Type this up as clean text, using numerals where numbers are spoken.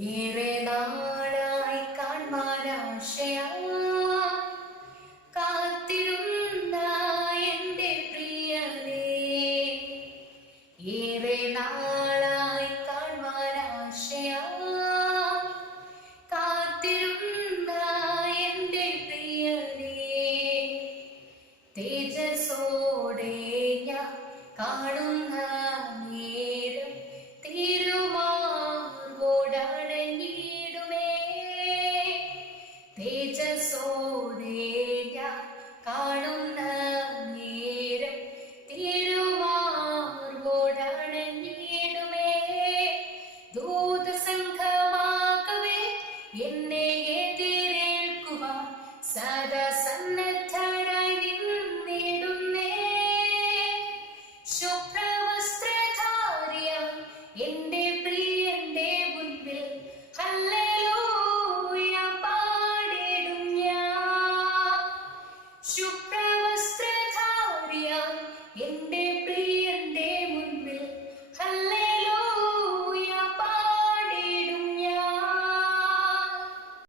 ഏറെ നാളായി കാൺമാനാശയാ കാത്തിരുന്ന എൻ്റെ പ്രിയനേ, ഏറെ നാളായി കാൺമാനാശയാ കാത്തിരുന്ന എൻ്റെ പ്രിയനേ, തേജസ്സോടെ ഞാൻ കാണുന്ന നേരം തിരുമാർവോടണഞ്ഞിടുമേ, തേജസ്സോടെ ഞാൻ കാണുന്ന നേരം തിരുമാർവോടണഞ്ഞിടുമേ, ദൂതസംഘമാകവേ എൻ